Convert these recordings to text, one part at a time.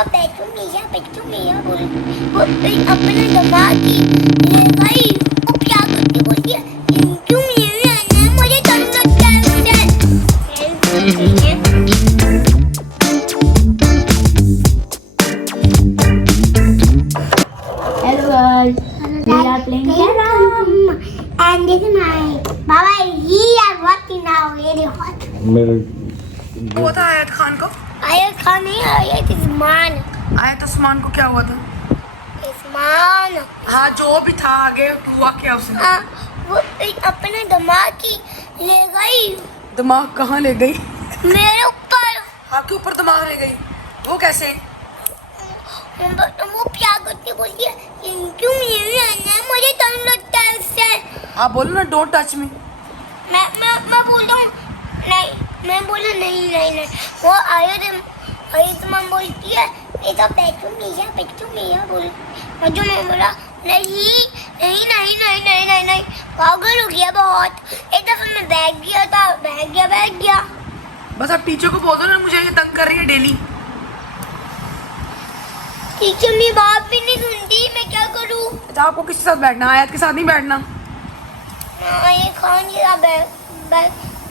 तो बैठूंगी बोल वो अपने दिमाग की ले गई वो क्या करती बोलती है क्यों मेरे आना मुझे तंग करता है Hello guys, we are playing carom. And this is my Baba. He are working now very hot. मेरे हुआ था आयत खान को? आयत खान नहीं आयत इस्मान आयत उस्मान को क्या हुआ था? इस्मान हाँ जो भी था आगे हुआ क्या उसे? वो अपने दिमाग की ले गई दिमाग कहाँ ले गई? मेरे ऊपर आपके ऊपर दिमाग ले गई? वो कैसे? वो क्या करती बोलती है क्यों मेरे आना मुझे तंग लगता है उससे। आप बोलो ना डोंट टच मी। मैं बोल रहा हूँ नहीं मैं बोला नहीं वो आयत मैम बोलती है ये तो बैठूंगी बोल और जो मैं बोला नहीं पागल हो गया बहुत। एक दफा मैं बैठ गया बस आप टीचर को बोल दो ना मुझे ये तंग कर रही है डेली। टीचर मेरी बात भी नहीं सुनती मैं क्या करूँ। अच्छा आपको किसके साथ बैठना? आयत के साथ नहीं बैठना। आयत खान के साथ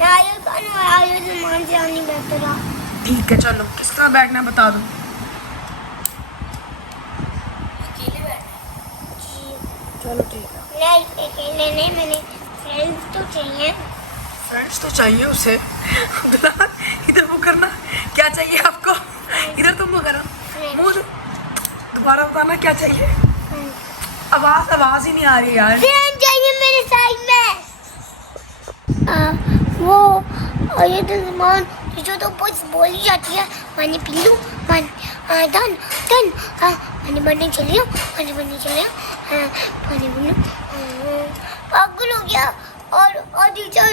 आयत खान और आयत मान से नहीं बैठ रहा। ठीक है चलो किस तरह बैठना है बता दो। चलो ठीक है। नहीं अकेले नहीं मैंने फ्रेंड्स तो चाहिए उसे। इधर वो करना क्या चाहिए आपको? इधर तुम वो करो मुंह दोबारा बताना क्या चाहिए। आवाज ही नहीं आ रही यार। फ्रेंड चाहिए मेरे साइड में। वो ये तो ज़मान जो तो बस बोली जाती है पानी पी लूँ पानी बनने चले पानी पी लूँ पागल हो गया। और टीचर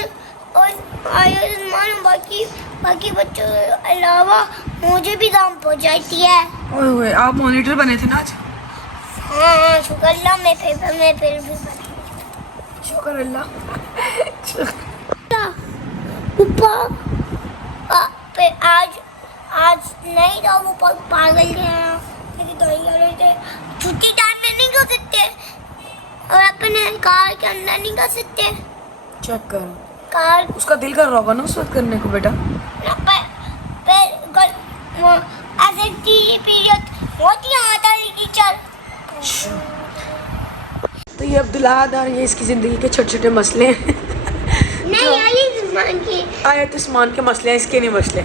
और ज़मान बाकी बच्चों के अलावा मुझे भी काम पहुँचाती है। ओए आप मॉनिटर बने थे ना आज? हाँ शुक्र अल्लाह मैं फिर भी शुक्र अल्लाह। आज नहीं था वो पागल थे छुट्टी टाइम में नहीं कर सकते और अपने कार के अंदर नहीं कर सकते। चेक करो कार उसका दिल कर रहा होगा ना उस वक्त करने को बेटा। ऐसे पीरियड बहुत ही आता है टीचर। तो ये अब्दुल अहद और ये इसकी ज़िंदगी के छोटे छोटे मसले हैं। आयत उस्मान के मसले हैं इसके नहीं मसले।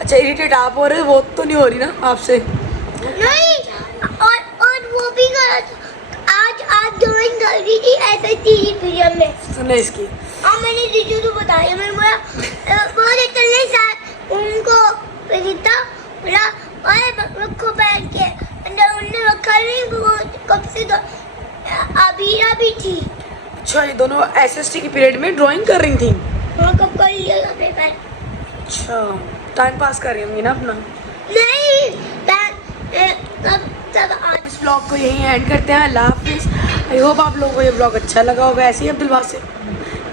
अच्छा इरिटेट आप हो रहे वो तो नहीं हो रही ना आपसे? नहीं और वो भी आज ड्राइंग कर रही थी ऐसे पीरियड में। सुने इसकी हाँ मैंने जीजू को बताया मैंने बोला बहुत इतने साथ उनको बोला रखो बैठ के अंदर उन्होंने रखा नहीं कब से तो अबीरा भी थी। अच्छा ये दोनों एसएसटी की पीरियड में ड्राइंग कर रही थी। हाँ कब कर लिया पेपर। अच्छा टाइम पास कर रही होंगी ना अपना? नहीं तब इस ब्लॉग को यहीं एंड करते हैं। अल्लाह हाफिज़। आई होप आप लोगों को ये ब्लॉग अच्छा लगा होगा। ऐसे ही अब्दुल से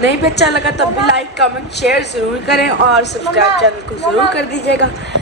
नहीं भी अच्छा लगा तब भी लाइक कमेंट शेयर ज़रूर करें और सब्सक्राइब चैनल को ज़रूर कर दीजिएगा।